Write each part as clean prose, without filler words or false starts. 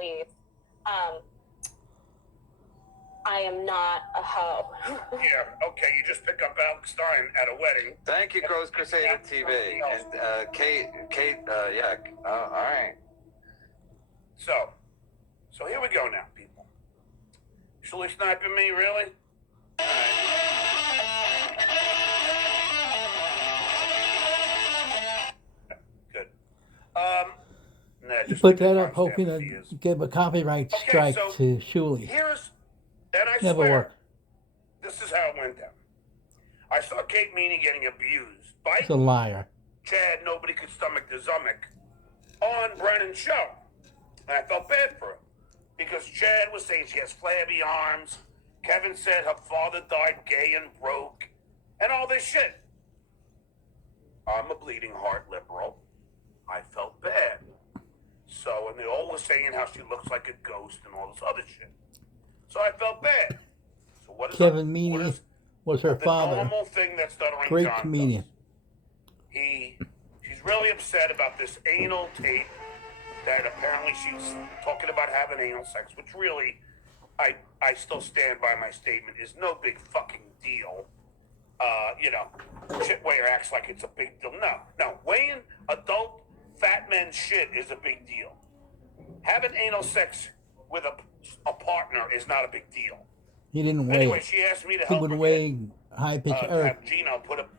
believe. I am not a hoe. Yeah, okay, you just pick up Alex Stein at a wedding. Thank you, Gross Crusader TV. And Kate, yeah, all right. So here we go now, people. Shuli sniping me, really? All right. Good. You put that up hoping to give a copyright strike to Shuli. Never worked. This is how it went down. I saw Kate Meany getting abused by He's a liar. Chad, nobody could stomach the Zummick, on Brennan's show. And I felt bad for her. Because Chad was saying she has flabby arms. Kevin said her father died gay and broke. And all this shit. I'm a bleeding heart liberal. I felt bad. So, and they all were saying how she looks like a ghost and all this other shit. So I felt bad. So what is Kevin Meany was her father. Normal thing that Stuttering Great John comedian. Does. She's really upset about this anal tape that apparently she's talking about having anal sex, which really, I still stand by my statement, is no big fucking deal. Chitwayer acts like it's a big deal. No, weighing adult fat men's shit is a big deal. Having anal sex with a partner is not a big deal. He didn't weigh. Anyway, she asked me to help her would weigh high-pitched earth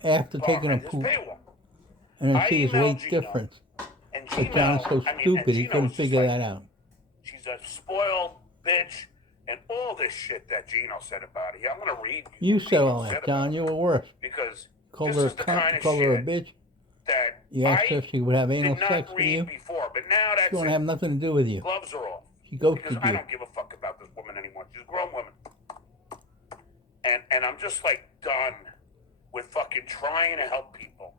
after taking a poop, and then see his weight difference. But John's so stupid, he couldn't figure that out. She's a spoiled bitch, and all this shit that Gino said about it. I'm going to read you said all that, John. You were worse. Because called her a cunt, called her a bitch. That you asked her if she would have anal sex with you. Before, but now that's she won't have nothing to do with you. Gloves are off. She ghosted you. I don't give a fuck about this woman anymore. She's a grown woman. And I'm just like done with fucking trying to help people.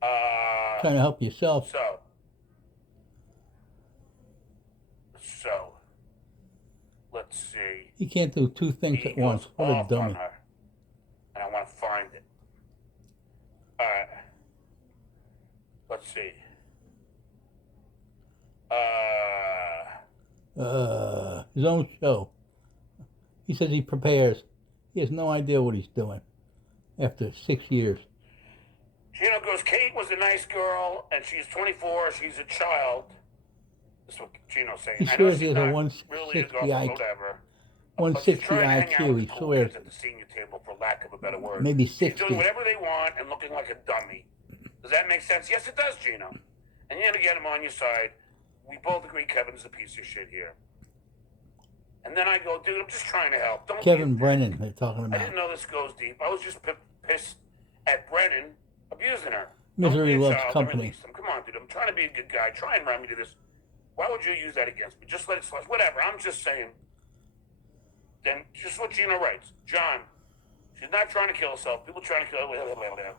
Trying to help yourself. So, let's see. You can't do two things at once. What a dummy. And I want to find it. Let's see. His own show. He says he prepares. He has no idea what he's doing after 6 years. Gino goes, Kate was a nice girl, and she's 24, she's a child. That's what Gino's saying. He swears he has a 160 IQ. 160 IQ, he swears. At the senior table, for lack of a better word. Maybe 60. She's doing whatever they want and looking like a dummy. Does that make sense? Yes, it does, Gino. And you have to get him on your side. We both agree Kevin's a piece of shit here. And then I go, dude, I'm just trying to help. Don't Kevin Brennan, they're talking about. I didn't know this goes deep. I was just pissed at Brennan abusing her. Misery loves company. Come on, dude. I'm trying to be a good guy. Try and remedy this. Why would you use that against me? Just let it slide. Whatever. I'm just saying. Then, just what Gina writes. John, she's not trying to kill herself. People trying to kill her.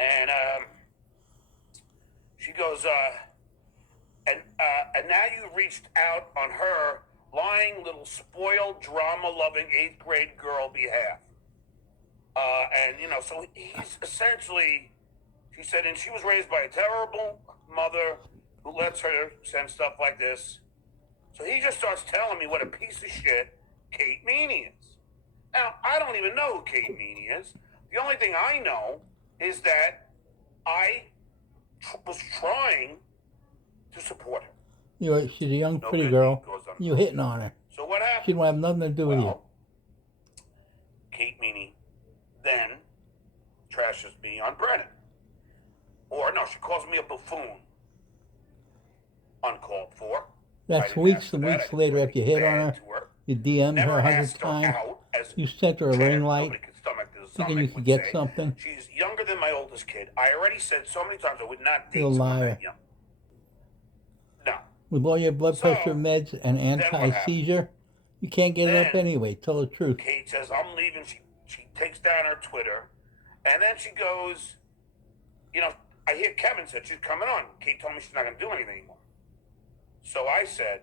And she goes, and now you reached out on her lying little spoiled drama-loving 8th grade girl behalf. And, so he's essentially, she said, and she was raised by a terrible mother who lets her send stuff like this. So he just starts telling me what a piece of shit Kate Meany is. Now, I don't even know who Kate Meany is. The only thing I know is that I was trying to support her. She's a young, pretty girl. You're hitting on her. So what happened? She don't have nothing to do with you. Kate Meany then trashes me on Brennan. Or, no, she calls me a buffoon. Uncalled for. That's weeks and weeks later after you hit on her. You DM'd her 100 times. You sent her a ring light. Thinking you could get something. She's younger than my oldest kid. I already said so many times I would not date You're a liar. No. With all your blood pressure meds and anti-seizure, you can't get it up anyway. Tell the truth. Kate says, I'm leaving. She takes down her Twitter. And then she goes, I hear Kevin said she's coming on. Kate told me she's not going to do anything anymore. So I said,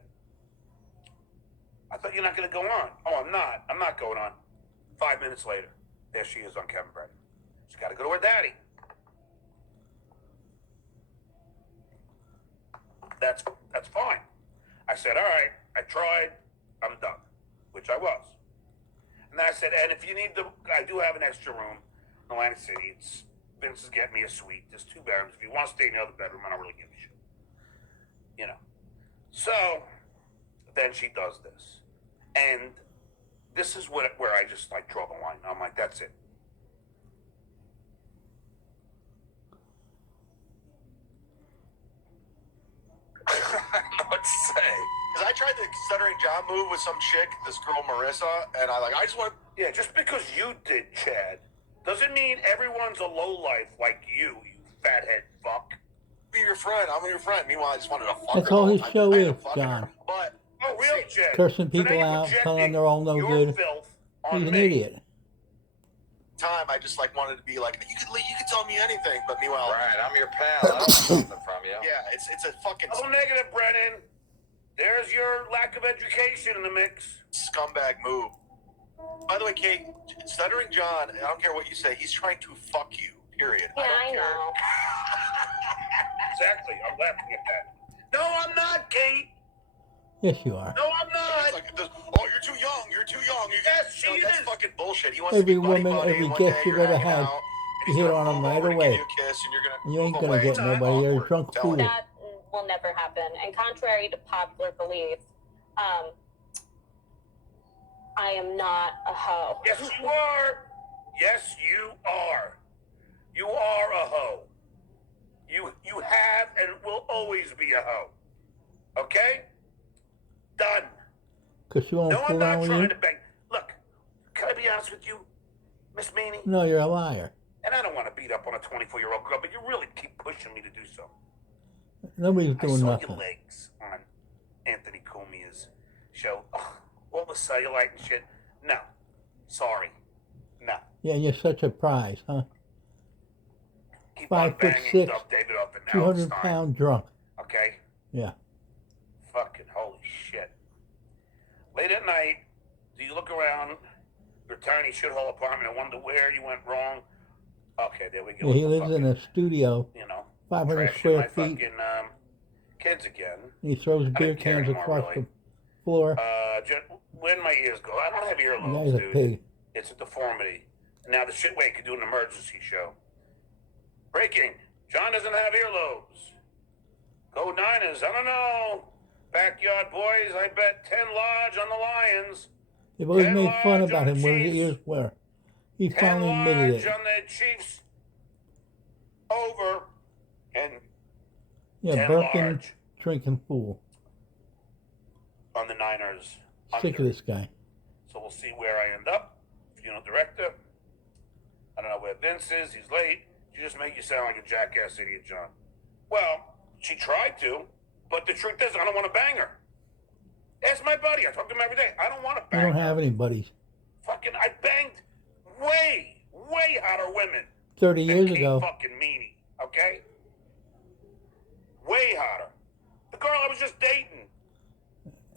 I thought you're not going to go on. Oh, I'm not. I'm not going on. 5 minutes later, there she is on Kevin Brady. She's got to go to her daddy. That's fine. I said, all right, I tried, I'm done, which I was. And then I said, and if you need I do have an extra room in Atlantic City. Vince is getting me a suite. There's 2 bedrooms. If you want to stay in the other bedroom, I don't really give a shit. You know. So then she does this. And this is where I just like draw the line. I'm like, that's it. I don't know what to say. Because I tried the Stuttering John move with some chick, this girl Marissa, and I just want. Yeah, just because you did, Chad, doesn't mean everyone's a lowlife like you fathead fuck. Be your friend. I'm your friend. Meanwhile, I just wanted to fuck That's her. all his show I is, ended up fucking John. her. But Oh, real Chad. Cursing So now people you're out, telling them projecting they're all no your good. filth on He's an me. idiot. time, I just like wanted to be like, you could tell me anything. But meanwhile, Right, I'm your pal. I don't want something from you. yeah, it's a fucking Oh, negative, Brennan. There's your lack of education in the mix. scumbag move. By the way, Kate, Stuttering John, I don't care what you say, he's trying to fuck you, period. Yeah, don't I care. know. Exactly. I'm laughing at that. No, I'm not, Kate. Yes, you are. No, I'm not. It's like, oh, you're too young. You're too young. Yes, she that's is. fucking bullshit. He wants Every to be buddy woman, buddy, every and one guest day you've you're ever hanging had, out, and you he's hit gonna on him move right over to away. give you a kiss, and you're gonna You ain't move gonna away. get It's nobody. You're a awkward. drunk Tell him. fool. That will never happen. And contrary to popular belief, I am not a hoe. Yes, you are. Yes, you are. You are a hoe. You have and will always be a hoe. Okay? Done. Because she won't No, fool I'm around not with trying you? to bang. Look, can I be honest with you, Miss Meanie? No, you're a liar. And I don't want to beat up on a 24-year-old girl, but you really keep pushing me to do so. Nobody's I doing saw nothing. your legs on Anthony Cumia's show. Oh, all the cellulite and shit. No. Sorry. No. Yeah, and you're such a prize, huh? Keep on 5'6", banging Dove David off and now it's 200 time. pound drunk. Okay? Yeah. Fucking holy shit. Late at night, do you look around your tiny shithole apartment and wonder where you went wrong? Okay, there we go. Yeah, he with the lives in a studio, you know, 500 trashing square my feet. fucking kids again. And he throws beer don't care cans anymore, across really. the floor. Where did my ears go? I don't have The earlobes, guy's a dude. pig. It's a deformity. Now the shit way could do an emergency show. Breaking. John doesn't have earlobes. Go Niners. I don't know. Backyard boys, I bet 10 large on the Lions. They've always 10 made fun large about on him the where his Chiefs. ears were. He 10 finally admitted large it. on the Chiefs. Over. And Yeah, 10 Birkin large drinking fool. on the Niners. Sick of Under. this guy. So we'll see where I end up. Funeral director. I don't know where Vince is. He's late. She just make you sound like a jackass idiot, John. Well, she tried to, but the truth is I don't want to bang her. Ask my buddy. I talk to him every day. I don't want to I bang don't her. have any buddies. Fucking, I banged way hotter women 30 than years Kate ago. fucking Meanie, okay? Way hotter. The girl I was just dating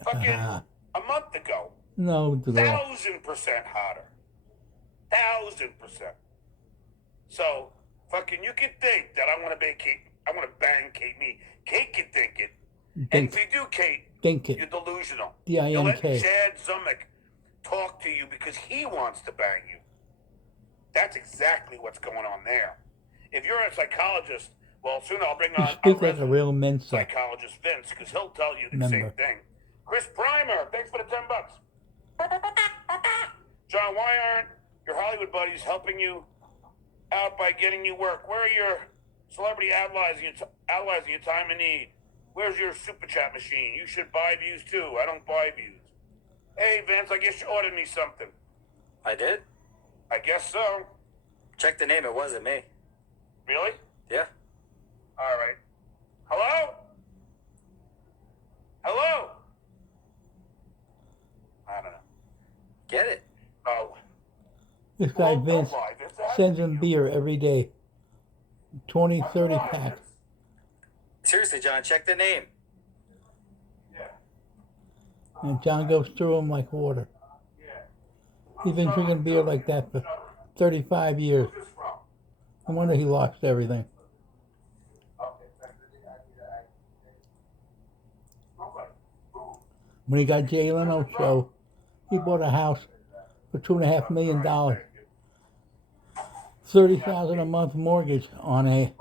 fucking a month ago. No, girl. 1,000% hotter. 1,000%. So, fucking, you can think that I want to bang Kate. I want to bang Kate Me. Kate can think it. And if you do, Kate, Dink you're it. delusional. D-I-N-K. You let Chad Zumick talk to you because he wants to bang you. That's exactly what's going on there. If you're a psychologist, well, soon I'll bring You on speak our like a real Mensa psychologist, Vince, because he'll tell you the same member. thing. Chris Primer, thanks for the $10. John, why aren't your Hollywood buddies helping you out by getting you work? Where are your celebrity analyzing your time in need? Where's your super chat machine? You should buy views too. I don't buy views. Hey, Vince, I guess you ordered me something. I did? I guess so. Check the name, it wasn't me. Really? Yeah. All right. Hello? Hello? I don't know. Get it? Oh. This guy Well, Vince don't lie, Vince. It has sends to him be you. beer every day. 20, 30 Come on, packs. Vince. Seriously, John, check the name. Yeah. And John goes through them like water. Yeah. He's been drinking beer like that for 35 years. Who's this from? No wonder he lost everything. Okay, thanks. Okay. Ooh. When he got Jay Leno's show, he bought a house for $2.5 million, $30,000 a month mortgage on a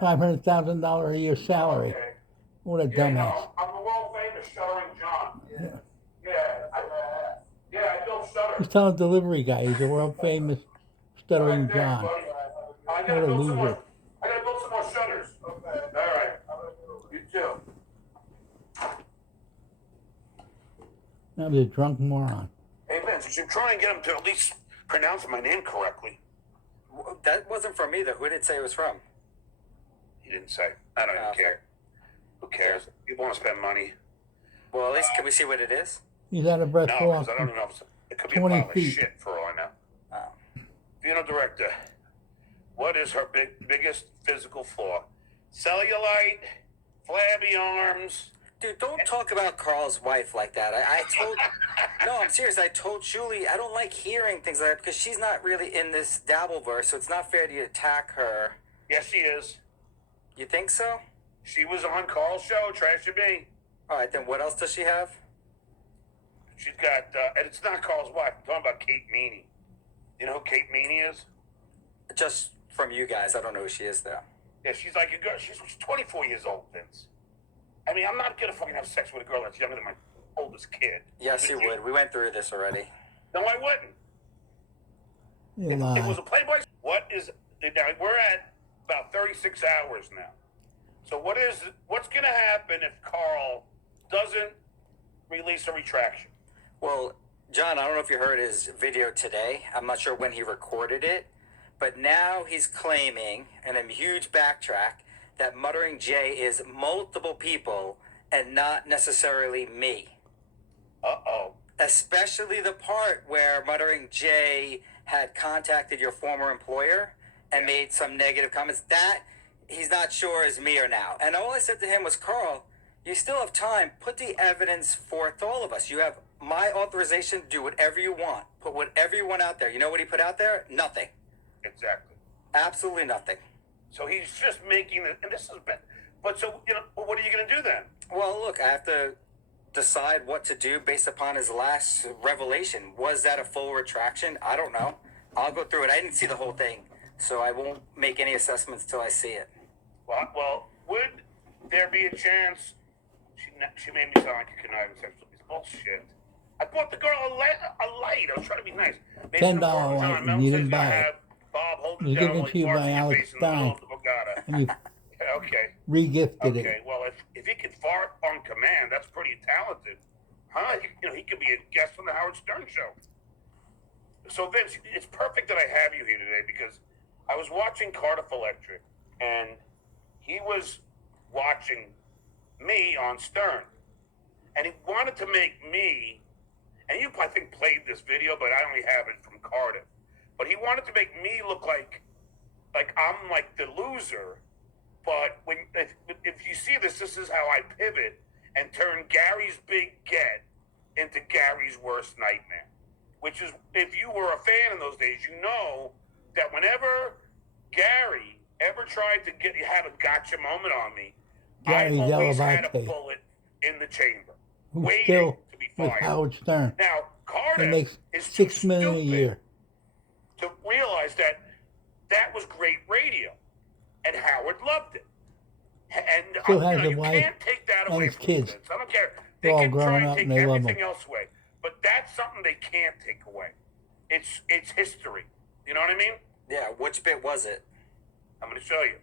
$500,000 a year salary. What a dumbass! I'm the world famous Stuttering John. I built Stutter. He's telling a delivery guy he's a world famous Stuttering John. I What gotta a build some more. loser! I gotta build some more shutters. Okay. All right. You too. Now he's a drunk moron. Hey Vince, you should try and get him to at least pronounce my name correctly. That wasn't from me, though. Who did it say it was from? He didn't say. I don't even care. Who cares? People want to spend money. Well, at least can we see what it is? He's out of breath No, for because I don't even know if it could be a 20 pile of feet. shit for all I know. Oh. Funeral director, what is her biggest physical flaw? Cellulite, flabby arms. Dude, don't talk about Carl's wife like that. I told... No, I'm serious. I told Julie I don't like hearing things like that because she's not really in this Dabbleverse, so it's not fair to attack her. Yes, she is. You think so? She was on Carl's show, Trash to Me. All right, then what else does she have? She's got, and it's not Carl's wife. I'm talking about Kate Meany. You know who Kate Meany is? Just from you guys. I don't know who she is, though. Yeah, she's like a girl. She's 24 years old, Vince. I mean, I'm not gonna fucking have sex with a girl that's younger than my oldest kid. Yes, you would. We went through this already. No, I wouldn't. You It lie. was a Playboy. What is now? We're at about 36 hours now. So what's gonna happen if Carl doesn't release a retraction? Well, John, I don't know if you heard his video today. I'm not sure when he recorded it, but now he's claiming, and a huge backtrack, that Muttering Jay is multiple people and not necessarily me. Uh-oh. Especially the part where Muttering Jay had contacted your former employer and made some negative comments. That he's not sure is me or now. And all I said to him was, Carl, you still have time. Put the evidence forth to all of us. You have my authorization to do whatever you want. Put whatever you want out there. You know what he put out there? Nothing. Exactly. Absolutely nothing. So he's just making it, and this is bad. But so, what are you going to do then? Well, look, I have to decide what to do based upon his last revelation. Was that a full retraction? I don't know. I'll go through it. I didn't see the whole thing, so I won't make any assessments till I see it. Well, would there be a chance? She made me sound like a conniving sexual piece of bullshit. I bought the girl a light. I was trying to be nice. $10 light, and you didn't buy it. Bob, hold It was given to you by Alex Stein, and you Okay. re-gifted Okay. it. Well, if he can fart on command, that's pretty talented, huh? He could be a guest on the Howard Stern show. So Vince, it's perfect that I have you here today because I was watching Cardiff Electric, and he was watching me on Stern, and he wanted to make me, and you I think played this video, but I only have it from Cardiff. But he wanted to make me look like I'm like the loser. But if you see this is how I pivot and turn Gary's big get into Gary's worst nightmare. Which is, if you were a fan in those days, you know that whenever Gary ever tried to have a gotcha moment on me, Gary's I always had a Elevate, bullet in the chamber, who's waiting still to be with fired. Howard Stern. Now, He Cardiff makes is too $6 million a stupid year. to realize that was great radio, and Howard loved it. And Still has you a wife can't take that and away his from kids. Vince. I don't care. They They're all can try growing and up take and they love everything him. else away, but that's something they can't take away. It's history. You know what I mean? Yeah, which bit was it? I'm going to show you.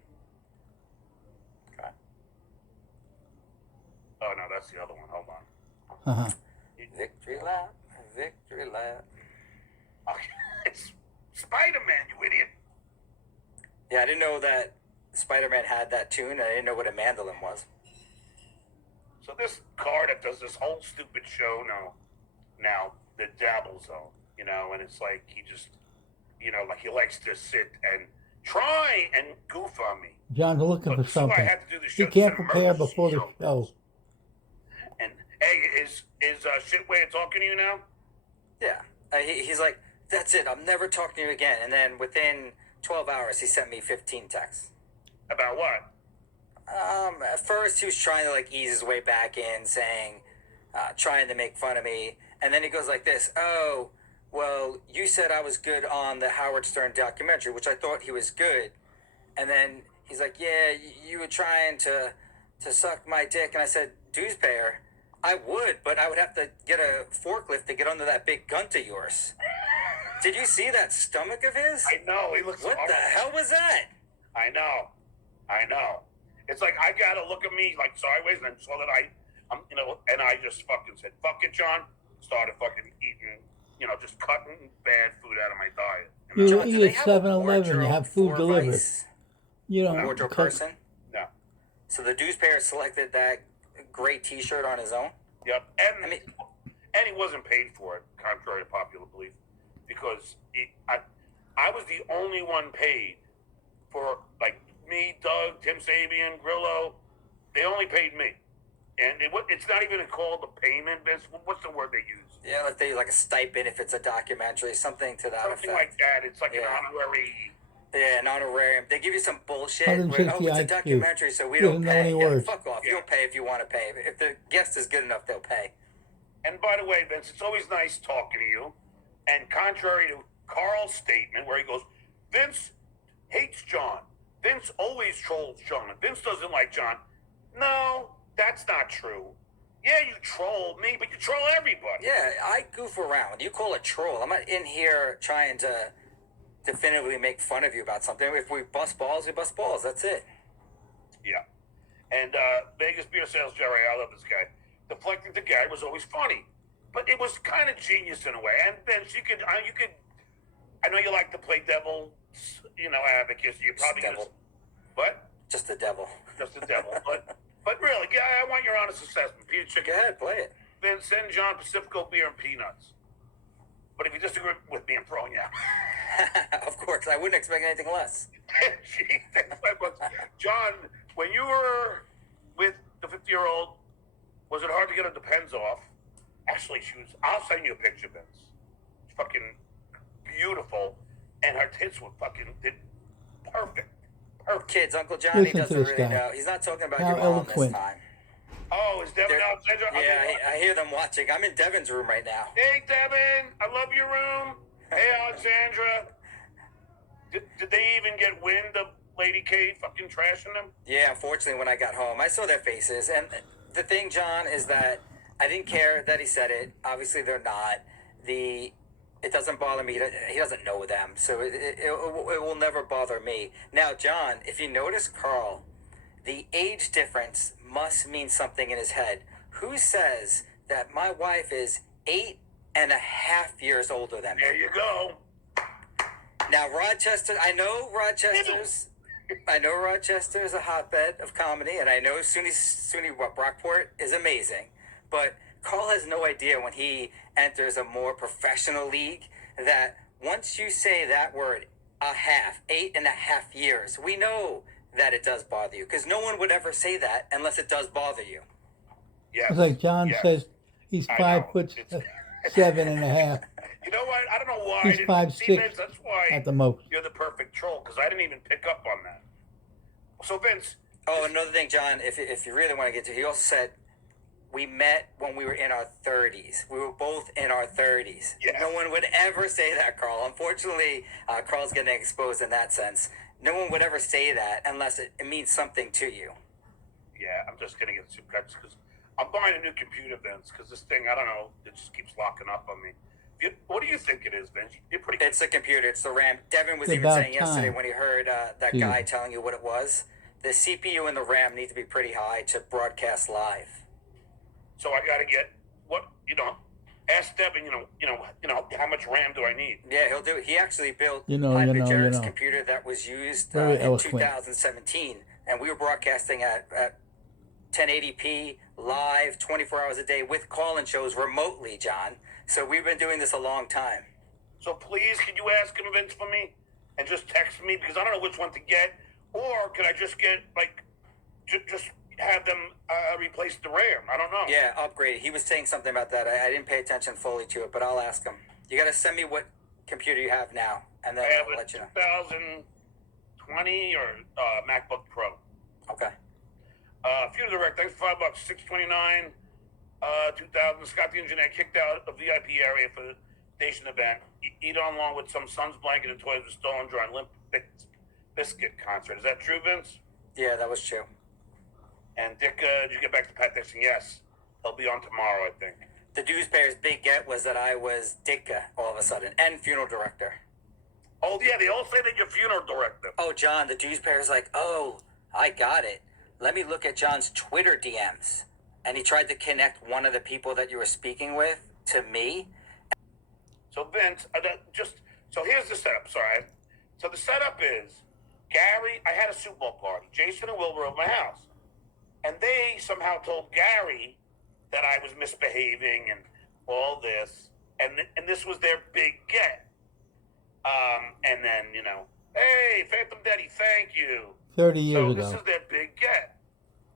Okay. Oh no, that's the other one. Hold on. Uh-huh. Victory lap, victory lap. Okay. It's Spider-Man, you idiot. Yeah, I didn't know that Spider-Man had that tune. I didn't know what a mandolin was. So this Cardiff does this whole stupid show now the Dabble Zone, and it's like he just, like he likes to sit and try and goof on me. John's looking for But so I something. had to do the He show. can't It's an prepare emergency before the show. And hey, is Shitway talking to you now? Yeah. He's like, that's it. I'm never talking to you again. And then within 12 hours, he sent me 15 texts. About what? At first, he was trying to ease his way back in, saying, trying to make fun of me. And then he goes like this, oh, well, you said I was good on the Howard Stern documentary, which I thought he was good. And then he's like, yeah, you were trying to suck my dick. And I said, dues payer, I would, but I would have to get a forklift to get under that big gun to yours. Did you see that stomach of his? I know, he looks What horrible. the hell was that? I know. It's like I gotta look at me like sideways, and I saw that I'm, and I just fucking said, "Fuck it, John." Started fucking eating, just cutting bad food out of my diet. You John, do eat they at have a 7-Eleven, you wardrobe have food for delivered. Vice? You don't Wardrobe cook. person? No. So the dues payer selected that gray T-shirt on his own? Yep. And I mean, and he wasn't paid for it, contrary to popular belief, because I was the only one paid for, like, me, Doug, Tim Sabian, Grillo. They only paid me. And it's not even called a payment, Vince. What's the word they use? yeah, like a stipend if it's a documentary, something to that Something effect. like that. It's like Yeah. an honorary. Yeah, an honorarium. They give you some bullshit. 150 It's a IQ. documentary, so we Doesn't don't know pay. any Yeah, words. fuck off. Yeah. You'll pay if you want to pay. If the guest is good enough, they'll pay. And by the way, Vince, it's always nice talking to you. And contrary to Carl's statement, where he goes, Vince hates John. Vince always trolls John. Vince doesn't like John. No, that's not true. Yeah, you troll me, but you troll everybody. Yeah, I goof around. You call it troll. I'm not in here trying to definitively make fun of you about something. If we bust balls, we bust balls. That's it. Yeah. And Vegas beer sales Jerry, I love this guy. Deflecting the guy was always funny, but it was kind of genius in a way. And then I know you like to play devil, advocate. So you probably Devil. What? Just the devil. Just the devil. But really, I want your honest assessment. Peter Go Chicken. ahead, play it. Then send John Pacifico beer and peanuts. But if you disagree with me, I'm throwing you out. Of course, I wouldn't expect anything less. Gee, thanks $5. John, when you were with the 50-year-old, was it hard to get her Depends off? Actually, I'll send you a picture, Vince. She's fucking beautiful, and her tits were fucking perfect. Kids, Uncle Johnny Listen to doesn't this really guy. know. He's not talking about How your mom eloquent. this time. Oh, is Devin They're- Alexander? Yeah, I hear them watching. I'm in Devin's room right now. Hey, Devin, I love your room. Hey, Alexandra. Did they even get wind of Lady Kate fucking trashing them? Yeah, unfortunately, when I got home, I saw their faces. And the thing, John, is that I didn't care that he said it. Obviously, they're not. It doesn't bother me. He doesn't know them, so it will never bother me. Now, John, if you notice Carl, the age difference must mean something in his head. Who says that my wife is 8.5 years older than me? There you go. Now, Rochester, I know Rochester's a hotbed of comedy, and I know SUNY Brockport is amazing. But Carl has no idea when he enters a more professional league that once you say that word, 8.5 years, we know that it does bother you, because no one would ever say that unless it does bother you. Yes. It's like John yes. says he's I 5'7.5" You know what? I don't know why. He's 5'6" Vince, that's why at the most. you're the perfect troll, because I didn't even pick up on that. So, Vince. Oh, another thing, John, if you really want to get to, he also said we met when we were in our 30s. We were both in our 30s. Yeah. No one would ever say that, Carl. Unfortunately, Carl's getting exposed in that sense. No one would ever say that unless it means something to you. Yeah, I'm just going to get super cuts because I'm buying a new computer, Vince, because this thing, I don't know, it just keeps locking up on me. What do you think it is, Vince? You're pretty good. It's the computer. It's the RAM. Devin was It's even about saying yesterday time. when he heard that Gee. guy telling you what it was. The CPU and the RAM need to be pretty high to broadcast live. So I got to get ask Devin, how much RAM do I need? Yeah, he'll do it. He actually built You Jared's know. computer that was used Very in eloquent. 2017, and we were broadcasting at 1080p live, 24 hours a day with call-in shows remotely, John. So we've been doing this a long time. So please, can you ask him, Vince, for me? And just text me, because I don't know which one to get. Or could I just get, just have them replace the RAM? I don't know. Yeah, upgrade. He was saying something about that. I didn't pay attention fully to it, but I'll ask him. You got to send me what computer you have now, and then I have I'll a let you know. 2020 or MacBook Pro. Okay. Future Direct, thanks for $5, $629. 2000, Scott the Engineer kicked out a VIP area for the station event. Eat on along with some son's blanket and toys was stolen during Limp Biscuit concert. Is that true, Vince? Yeah, that was true. And Dick, did you get back to Pat Dixon? Yes. He'll be on tomorrow, I think. The Dues Payers' big get was that I was Ditka all of a sudden, and funeral director. Oh, yeah, they all say that you're funeral director. Oh, John, the Dues Payer's like, oh, I got it. Let me look at John's Twitter DMs. And he tried to connect one of the people that you were speaking with to me. So, Vince, so here's the setup, sorry. So the setup is, Gary, I had a Super Bowl party. Jason and Will were at my house. And they somehow told Gary that I was misbehaving and all this. And this was their big get. And then, hey, Phantom Daddy, thank you. 30 years ago. So this is their big get.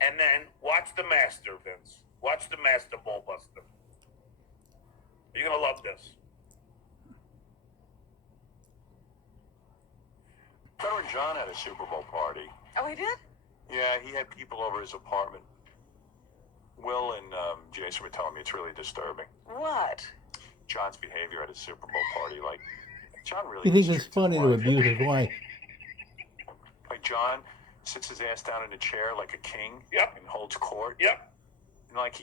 And then watch the master, Vince. Watch the master ball buster. You're going to love this. StutteringJohn had a Super Bowl party. Oh, he did? Yeah, he had people over his apartment. Will and Jason were telling me it's really disturbing. What? John's behavior at his Super Bowl party, like, John really... He thinks it's funny to abuse his wife. Like, John sits his ass down in a chair like a king. Yep. And holds court. Yep. And, like,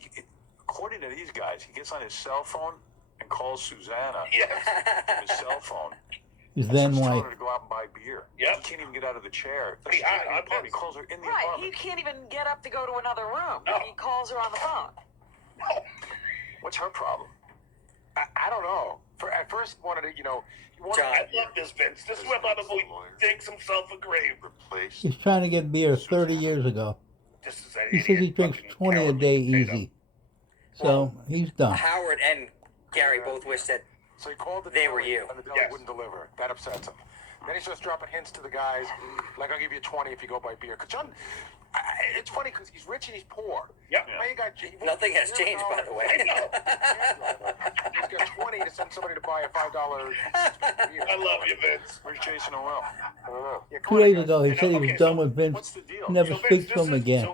according to these guys, he gets on his cell phone and calls Susanna Yes. on his cell phone. His And then starts telling wife. her to go out and buy beer. Yep. He can't even get out of the chair. Hey, He calls her in the Right, apartment. he can't even get up to go to another room. No. He calls her on the phone. What's her problem? I don't know. At first, wanted to, John. I love this, Vince. This is where Mother Boy digs himself a grave. Replace. He's trying to get beer 30 years ago. This is an He says he idiot drinks fucking 20 a cowardly day potato. easy. So he's done. Howard and Gary both wish that So he called the They deli, were you. and the deli Yes. wouldn't deliver. That upsets him. Then he starts dropping hints to the guys, like, I'll give you 20 if you go buy beer. Because John, it's funny because he's rich and he's poor. Yep. Now you got, he nothing has changed, by the way. He's got 20 to send somebody to buy a $5 beer. I love you, Vince. Where's Jason and Will? I don't know. Yeah, 2 come on, days guys. ago, he said he was done with Vince. What's the deal? Never So, speaks Vince, to him again.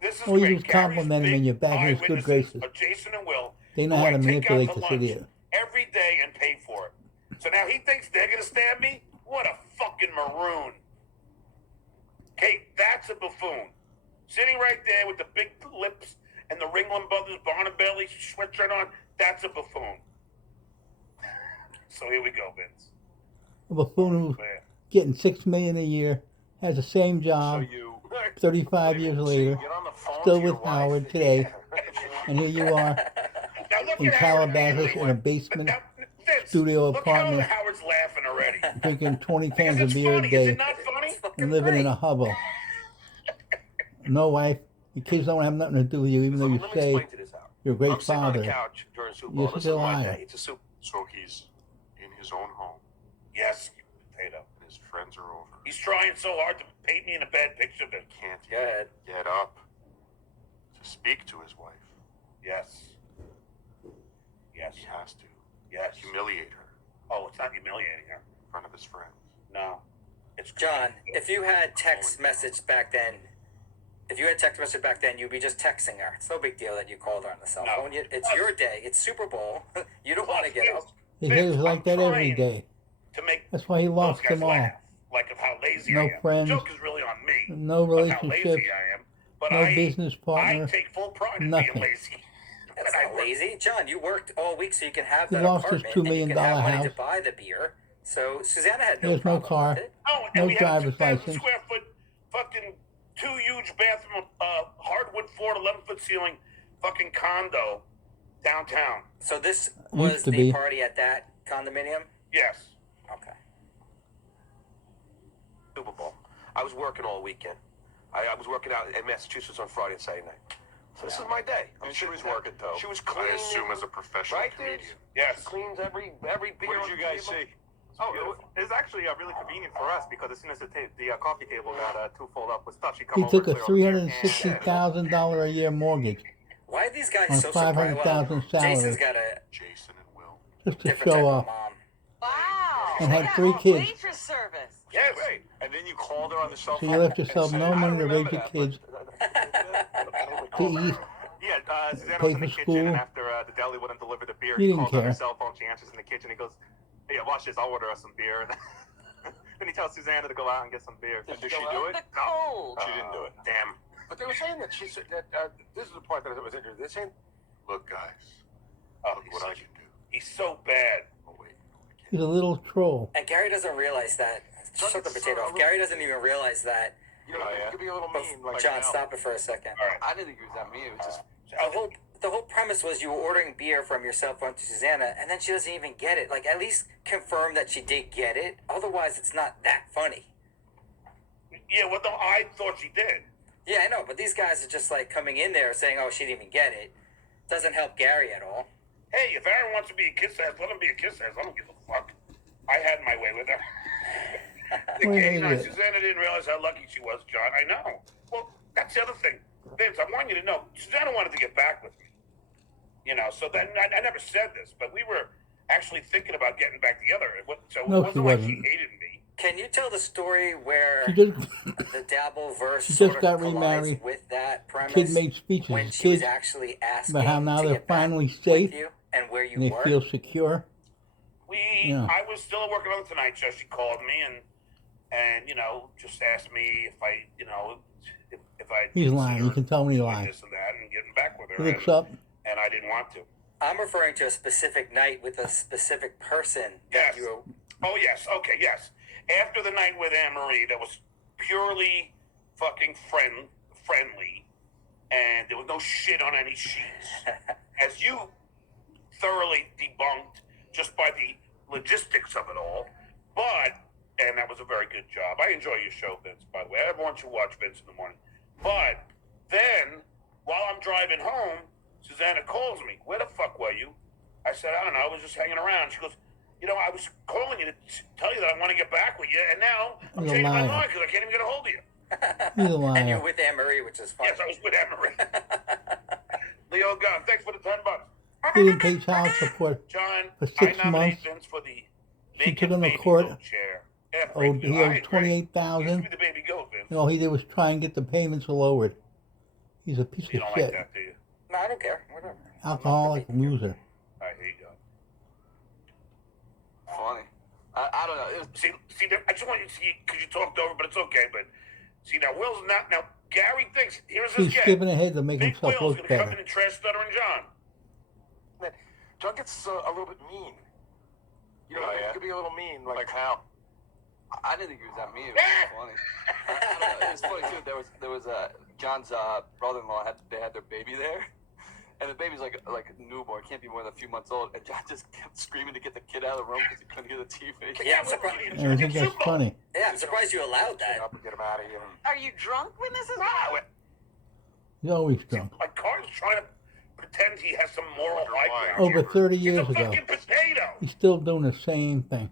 This is Well, you great. just compliment him and you're back in his good Gary's graces. are Jason and Will. They know who how I to take out manipulate to this lunch idiot. every day and pay for it. So now he thinks they're going to stab me? What a fucking maroon. Okay, that's a buffoon. Sitting right there with the big lips and the Ringling Brothers Barnum Bailey sweatshirt on, that's a buffoon. So here we go, Vince. A buffoon who's Man. getting $6 million a year, has the same job, So you 35 years later, get on the phone still to your with wife. Howard today, and here you are Now look in at Howard Calabasas anyway. in a basement Now, Vince, studio look apartment. how Howard's laughing already. drinking 20 Because cans of it's beer funny. a Is day, it not funny? and living in a hovel. No wife. Your kids don't have nothing to do with you, even though you Let me say explain to this out. you're a great I'm sitting on the father. couch during Super You're Bowl. This such a is my liar. day. It's a Super. So he's in his own home, Yes, you potato. and his friends are over. He's trying so hard to paint me in a bad picture, but Can't Go ahead. get up to speak to his wife. yes. Yes. He has to Yes. humiliate her Oh, it's not humiliating her. in front of his friends. No. It's John, if you had text message back then, you'd be just texting her. It's no big deal that you called her on the cell No. phone. It's your day. It's Super Bowl. You don't want to get up. He said it was like that every day. To make That's why he those lost guys them all. laugh. Like of how lazy No I am. friends, The joke is really on me. No Of how relationships, lazy I am. But no I, business I partner. take full pride in nothing. being lazy. That's I not work. lazy. John, you worked all week so you can have He that lost his apartment $2 and you million can have money to house. buy the beer. So Susanna had no There's no problem car. with it. Oh, and No we have a driver's 6,000 license. square foot fucking 2 huge bathroom, hardwood floor, 11-foot ceiling fucking condo downtown. So this Used was to the be. party at that condominium? Yes. Okay. Super Bowl. I was working all weekend. I was working out in Massachusetts on Friday and Saturday night. So this is my day. And she was working, though. She was clean. I assume as a professional Right, comedian. dude? Yes. She cleans every beer. What did you guys on the table. see? Oh, it was actually really convenient for us because as soon as the coffee table got too full up with stuff, she come He over. took a clear up beer cans. $360,000 a year mortgage Why are these guys on so surprised? $500,000 salary Jason's got a Jason and Will. just to different type show of off. mom. Wow. And had Yeah, 3 kids. Waitress service. Yes. Great. And then you called her on the cell So phone. you left and yourself said, no "I money to remember raise your that, kids but- to eat. Yeah, Susanna pay was in the for kitchen, school. and after the deli wouldn't deliver the beer, You he didn't calls on her care. cell phone. She answers in the kitchen. He goes, "Hey, yeah, watch this. I'll order us some beer." Then he tells Susanna to go out and get some beer. Did Did she she do The cold. She didn't do it. Damn. But they were saying that this is the part that was interesting. They're saying, look, guys, Oh, look what I can do. he's so bad. Oh, wait. He's a little troll. And Gary doesn't realize that. Shut the potato off. Gary doesn't even realize that. You know, it could be a little mean. Like John, now. stop it for a second. All right. I didn't think it was that mean. It was just. The whole premise was you were ordering beer from your cell phone to Susanna, and then she doesn't even get it. Like, at least confirm that she did get it. Otherwise, it's not that funny. Yeah, well, no, I thought she did. Yeah, I know, but these guys are just like coming in there saying, "Oh, she didn't even get it." Doesn't help Gary at all. Hey, if Aaron wants to be a kiss ass, let him be a kiss ass. I don't give a fuck. I had my way with her. Susanna didn't realize how lucky she was, John. I know. Well, that's the other thing. Vince, I want you to know, Susanna wanted to get back with me. You know, so then I never said this, but we were actually thinking about getting back together. So No, it she wasn't like wasn't. she hated me. Can you tell the story where She just the Dabble verse She sort just of got collides remarried. with that premise? kid made speeches. When she was Kids actually asking about how now to they're get back finally with safe you and where you and they were. feel secure. Yeah. I was still working on the Tonight Show. She called me and you know, just asked me if I, you know, if I. He's lying. You can tell me he's doing lying. this and that and getting back with her. He looks up. And I didn't want to. I'm referring to a specific night with a specific person. Yes. That you were, Oh, yes. Okay, yes. After the night with Anne Marie, that was purely fucking friendly, and there was no shit on any sheets. As you thoroughly debunked just by the logistics of it all. And that was a very good job. I enjoy your show, Vince, by the way. Everyone should watch Vince in the morning. But then, while I'm driving home, Susanna calls me. Where the fuck were you? I said, I don't know. I was just hanging around. She goes, you know, I was calling you to tell you that I want to get back with you, and now I'm He's a changing my liar. mind because I can't even get a hold of you. He's a and liar. you're with Anne Marie, which is fun. Yes, I was with Anne Marie. Leo Gunn, thanks for the $10. He didn't pay child support John, for I 6 nominate months. Vince for the She vacant took him to baby court. goat chair. Yeah, Oh, break he you. I owed agree. $28,000. He used to be the baby goat, Vince. And all he did was try and get the payments lowered. He's a piece You of don't shit. like that, do you? No, I don't care. Whatever. Alcoholic loser. All right, here you go. Funny. I don't know. It was, See, I just want you to see, because you talked over, but it's okay. But see, now Will's not. Now Gary thinks. Here's He's his guy. skipping ahead to make Big himself Will's look going to come in better. and trash Stuttering John. Man, John gets a little bit mean. You know, it could be a little mean. Like how? I didn't think it was that mean. It was funny. I don't know. It was funny too. There was John's brother-in-law they had their baby there, and the baby's like newborn, can't be more than a few months old, and John just kept screaming to get the kid out of the room because he couldn't get the TV. Yeah, I'm surprised. And I think that's funny. Yeah, I'm surprised you allowed that. Up and get him out of here. Are you drunk when this is Wow. He's always drunk. My car's trying to pretend he has some moral high ground. Over 30 He's years a ago. fucking potato. He's still doing the same thing.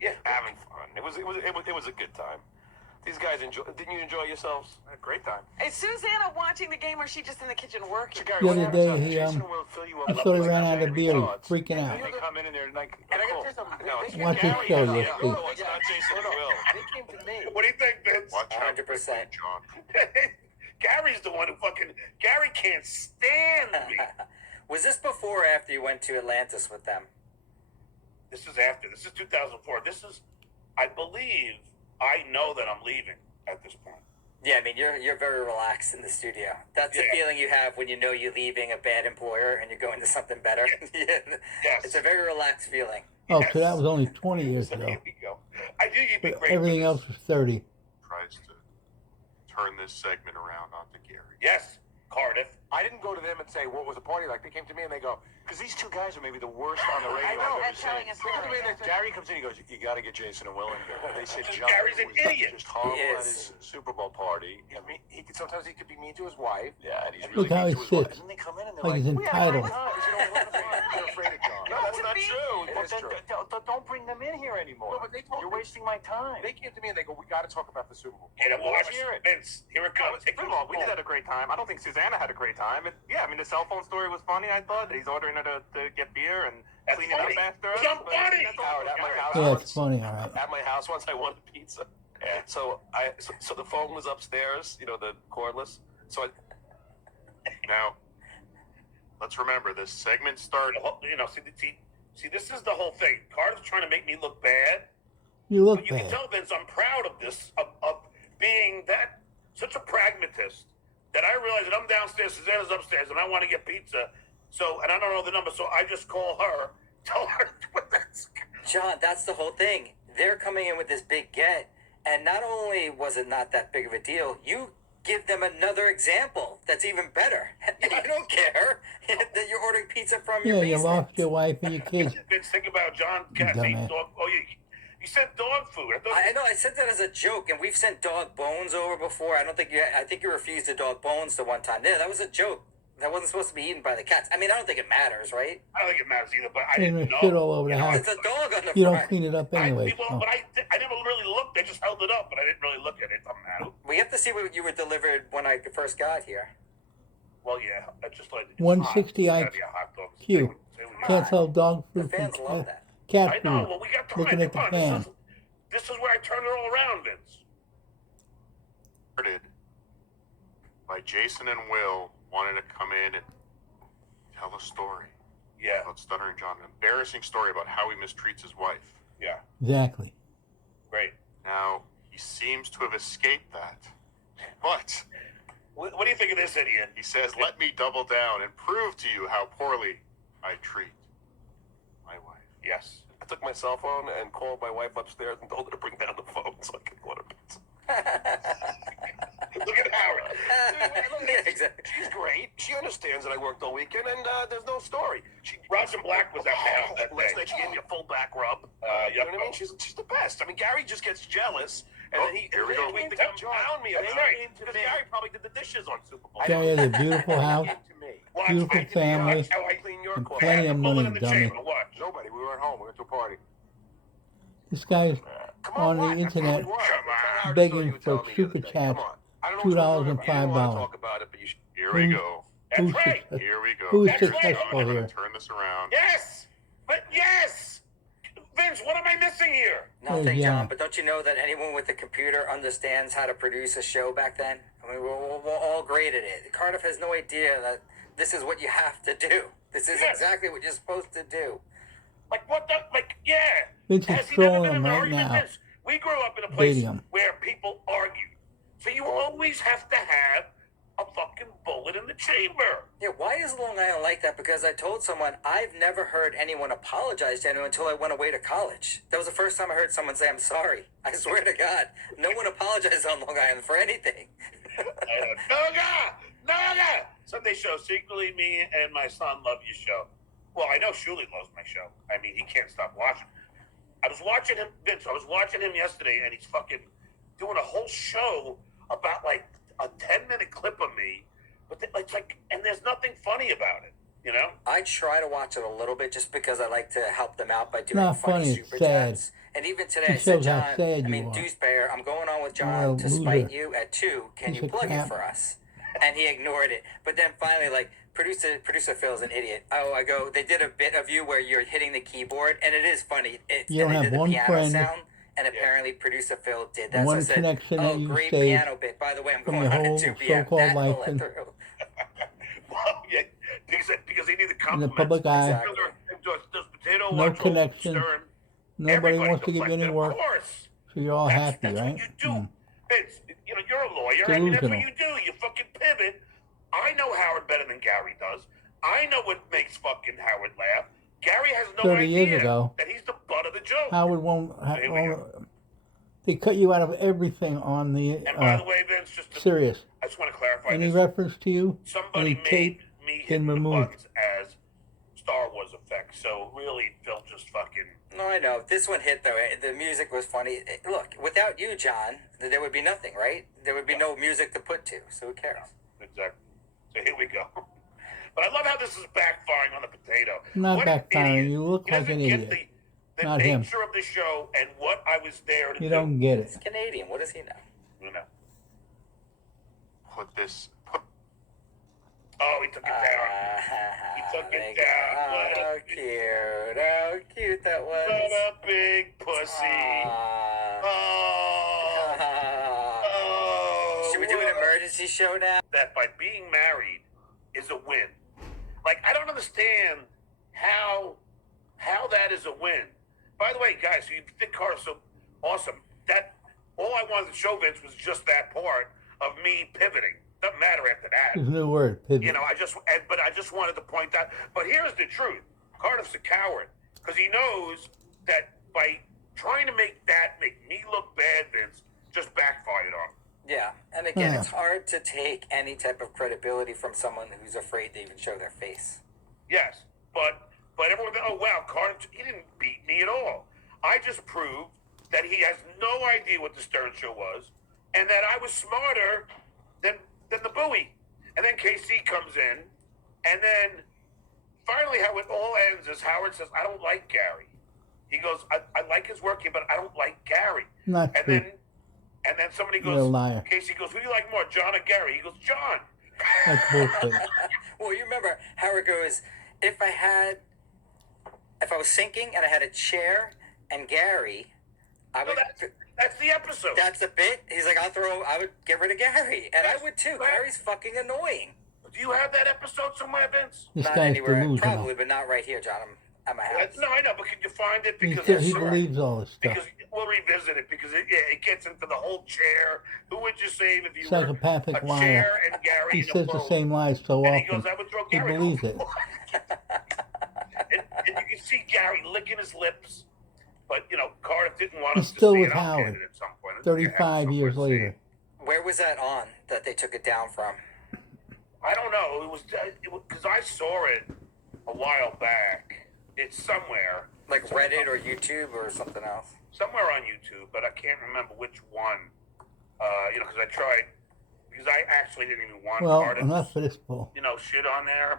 Yeah, Having fun. It was a good time. These guys didn't you enjoy yourselves? A great time. Is Susanna watching the game or is she just in the kitchen working? The other day, he Jason will fill you up. I thought he ran out of beer. He's freaking out. They come in and they're like, And I cool. gotta say something. No, They Watch came- his show, you'll Yeah, see. no, it's not Jason and Will. They came to me. What do you think, Vince? 100%. John. Gary's the one who fucking. Gary can't stand me. Was this before or after you went to Atlantis with them? This is after. This is 2004. This is, I believe, I know that I'm leaving at this point. Yeah, I mean, you're very relaxed in the studio. That's the Yeah. feeling you have when you know you're leaving a bad employer and you're going to something better. Yes. It's a very relaxed feeling. Oh, so that was only 20 years So ago. here we go. I knew you'd be But great. everything for this. else was 30. Tries to turn this segment around onto Gary. Yes, Cardiff. I didn't go to them and say, what was the party like? They came to me and they go, because these two guys are maybe the worst on the radio I know, I've and ever telling seen. a story. Look at the way they- Gary comes in, he goes, you got to get Jason and Will in here. They said John Gary's an was idiot. just horrible He at is. his Super Bowl party. I mean, sometimes he could be mean to his wife. Yeah, and he's Look really how mean he to his wife. sits. And then they come in and they're Like he's "We had a great entitled." time." Because, you know, they're afraid of John. No, that's not true. It But is true. don't bring them in here anymore. No, but they told You're me- wasting my time. They came to me and they go, we got to talk about the Super Bowl. And Well, watch let's hear it. Vince. Here it comes. First of all, we did have a great time. I don't think Susanna had a great time. Yeah, I mean, the cell phone story was funny, I thought. He's ordering her to get beer and That's clean it funny. up after It's us. not funny. that's all Howard, at my Gary. house Yeah, once, it's funny, all right. at my house once, I wanted pizza. So the phone was upstairs, you know, the cordless. So Now, let's remember this segment started. You know, see, this is the whole thing. Carter's trying to make me look bad. You look But you bad. can tell, Vince, I'm proud of this, of being that such a pragmatist that I realize that I'm downstairs, Susanna's upstairs, and I want to get pizza. So, and I don't know the number, so I just call her, tell her what that's. John, that's the whole thing. They're coming in with this big get, and not only was it not that big of a deal, you give them another example that's even better. You don't care that you're ordering pizza from your Yeah, you basement. lost your wife and your kids. Vince, think about John You Cassidy, dumbass. dog. Oh, you sent dog food. I know. I said that as a joke, and we've sent dog bones over before. I think you refused the dog bones the one time. Yeah, that was a joke. That wasn't supposed to be eaten by the cats. I mean, I don't think it matters, right? I don't think it matters either, but I There's didn't know. shit all over the house. It's a dog on the You don't front. clean it up anyway. But I never really looked. I just held it up, but I didn't really look at it. It doesn't matter. We have to see what you were delivered when I first got here. Well, yeah, I just like 160 IQ. Can't sell dog The food fans from love that. cat I food. know. Well, we got time. Looking at the Come on, can. This is where I turn it all around, Vince. Started by Jason and Will wanting to come in and tell a story. Yeah. About Stuttering John, an embarrassing story about how he mistreats his wife. Yeah. Exactly. Great. Now, he seems to have escaped that. But What do you think of this idiot? he says, let me double down and prove to you how poorly I treat my wife. Yes. I took my cell phone and called my wife upstairs and told her to bring down the phone so I could order pizza. Look at Howard. Yeah, exactly. She's great. She understands that I worked all weekend, and there's no story. Roger Black was at my house that Last day. night she gave me a full back rub. You know what I mean? She's the best. I mean, Gary just gets jealous, and then here we go. he to come pound me. That's right. Because Gary probably did the dishes on Super Bowl. Gary has a beautiful house, Watch, beautiful I- family, watch how I clean your and clothes. plenty of bullet money, in the dummy. chamber. Watch. Nobody. We were at home. We went to a party. This guy's Come on the what? That's where internet we were. Tell Howard the story begging you were for telling me the super other day. chats. Come on. I don't know what you're talking about. You didn't want to $2.05. talk about it, but you should. Here we go. That's Who's right. success- Here we go. Who's That's right. successful I'm here? going to turn this around. Yes. But yes. Vince, what am I missing here? Nothing, Yeah. John. But don't you know that anyone with a computer understands how to produce a show back then? I mean, we're all great at it. Cardiff has no idea that this is what you have to do. This is Yes. exactly what you're supposed to do. Like what the? Like yeah. Vince is Has he never trolling been in him an right argument? now. Vince, we grew up in a place Stadium. where people argue, so you always have to have a fucking bullet in the chamber. Yeah, why is Long Island like that? Because I told someone I've never heard anyone apologize to anyone until I went away to college. That was the first time I heard someone say, I'm sorry. I swear to God. No one apologizes on Long Island for anything. Noga! Sunday show, secretly me and my son love your show. Well, I know Shuli loves my show. I mean, he can't stop watching. I was watching him, Vince, I was watching him yesterday, and he's fucking doing a whole show about, like, a 10-minute clip of me. But it's like, and there's nothing funny about it, you know? I try to watch it a little bit just because I like to help them out by doing Not funny funny, it's super sad. chats. And even today, It I said, shows how John, sad I mean, you are. Deuce Bear, I'm going on with You're a John to loser. spite you at 2. Can Piece you of plug it crap. for us? And he ignored it. But then finally, like, producer Phil's an idiot. Oh, I go, they did a bit of you where you're hitting the keyboard, and it is funny. You don't and they have did the one piano friend, sound, and apparently producer Phil did that. one so I said, connection that oh, you great saved piano bit. By the way, I'm from going your on whole at 2 p.m. so-called That life will let and- through. Well, yeah, because he needed in the compliments. public eye. Exactly. Does potato No watch connection. Stern? Nobody Everybody wants to give you deflected, any work, Of course. so you're all happy, That's right? what you do. Hmm. It's, you know, you're a lawyer. I mean, that's what Delusional. you do. You fucking pivot. I know Howard better than Gary does. I know what makes fucking Howard laugh. Gary has no 30 idea years ago, that he's the butt of the joke. Howard won't. Here we go. They cut you out of everything on the And by the way, Vince, Sirius. I just want to clarify Any this. reference to you? Somebody Any made tape me been hit the removed? buttons as Star Wars effects. So really, Phil just fucking. No, I know. This one hit, though. The music was funny. Look, without you, John, there would be nothing, right? There would be no music to put to, so who cares? Exactly. So here we go. But I love how this is backfiring on the potato. Not What an backfiring. idiot. You look He like doesn't an get idiot. The Not him. nature of the show and what I was there to You do. don't get it. He's Canadian. What does he know? You know. Put Oh, he took it down. He took it down. Oh, how cute. How cute that was. What a big pussy. Oh. Should we do an emergency show now? That by being married is a win. Like, I don't understand how that is a win. By the way, guys, you think Carter's so awesome. That all I wanted to show Vince was just that part of me pivoting. Doesn't matter after that. There's a new word, pivot. You know, I just wanted to point out. But here's the truth: Cardiff's a coward because he knows that by trying to make me look bad, Vince just backfired on him. Yeah, and again, it's hard to take any type of credibility from someone who's afraid to even show their face. Yes, but everyone, oh wow, Cardiff, he didn't beat me at all. I just proved that he has no idea what the Stern Show was, and that I was smarter than the buoy. And then KC comes in, and then finally how it all ends is Howard says, I don't like Gary. He goes, I like his work here, but I don't like Gary. Not and true. And then somebody You're a goes, liar. Casey goes, who do you like more, John or Gary? He goes, John. That's bullshit. Well, you remember Howard goes, if I was sinking and I had a chair and Gary, I would. That's the episode. That's the bit. He's like, I would get rid of Gary, and I would too. Gary's fucking annoying. Do you have that episode somewhere, Vince? This Not guy's anywhere, delusional. probably, but not right here, John. I'm at my house. No, I know, but can you find it? Because He believes all this stuff. Because we'll revisit it because it gets into the whole chair. Who would you save if you Psychopathic were a liar. chair and Gary? He in a says the boat? same lies so And he often. goes, I would throw He Gary believes it. overboard. and you can see Gary licking his lips. But, you know, Cardiff didn't want He's us to still see with it. I'll get Howard. it at some point. 35 years later. Where was that on that they took it down from? I don't know. It was because I saw it a while back. It's somewhere. Like Reddit or YouTube or something else? Somewhere on YouTube, but I can't remember which one. You know, because I tried, because I actually didn't even want Well, Cardiff, enough for this bull. you know, shit on there.